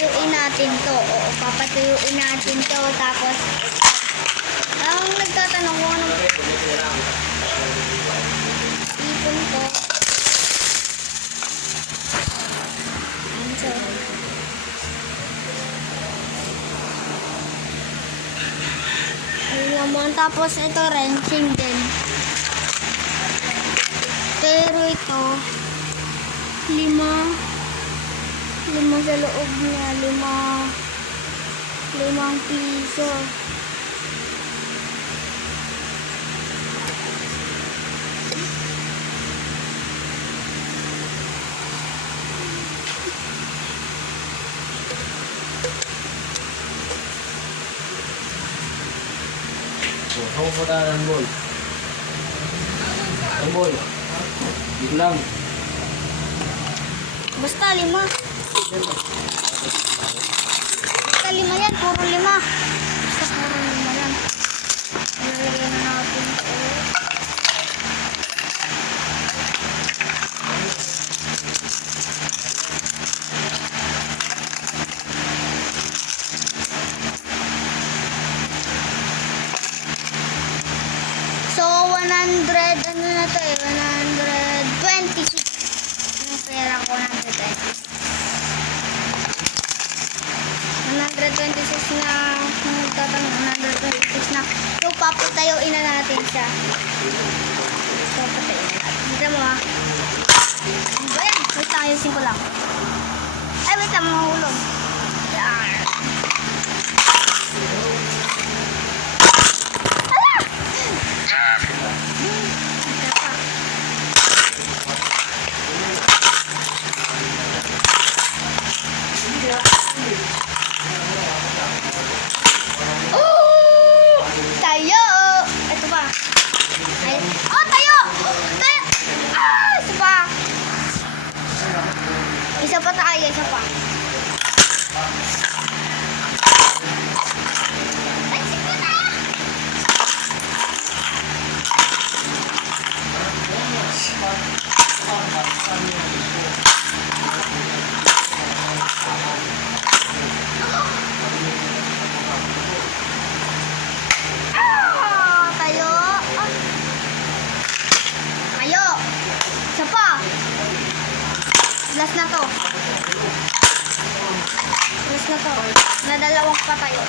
papatuyuin natin to. Oo, papatuyuin natin to. Tapos, ang nagtatanong ko anong ipon ko. So, ayun naman. Tapos, ito wrenching din. Pero ito, lima sa loob niya, limang piso. Ako mo na ng boy. Ang boy. Dito lang. Basta lima yan, puro lima. Basta puro lima yan. Ilalagay na natin ito. So, 100, ano na to eh, 126. Yung pera ko, 126 na, nagtatanong, 126 na. So, papatayuin na natin siya. So, papatayuin na natin. Dito mo ha. Ayan, wait lang, ayusin ko lang. Ay, wait lang, mahulog. Yan. Tayo! Ito pa. Ay. Oh, tayo! Tayo! Ah! Isa pa. Isa pa tayo, isa pa. Ay, sige na! Tayo. Tayo. Isa pa. Last na to. Last na to. Nadalawang pa tayo.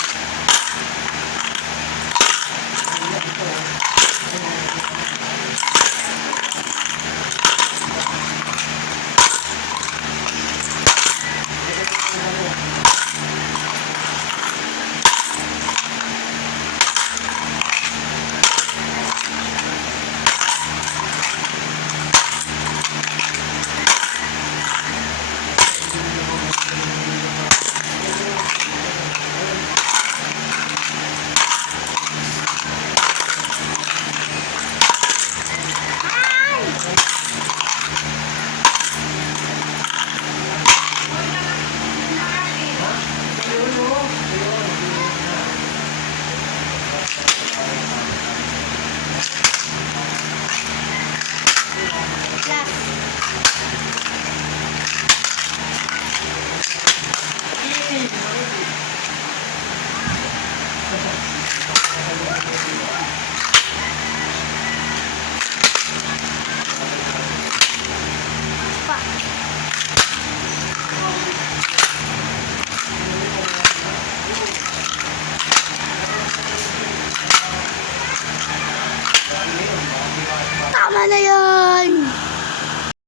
Tama na yan!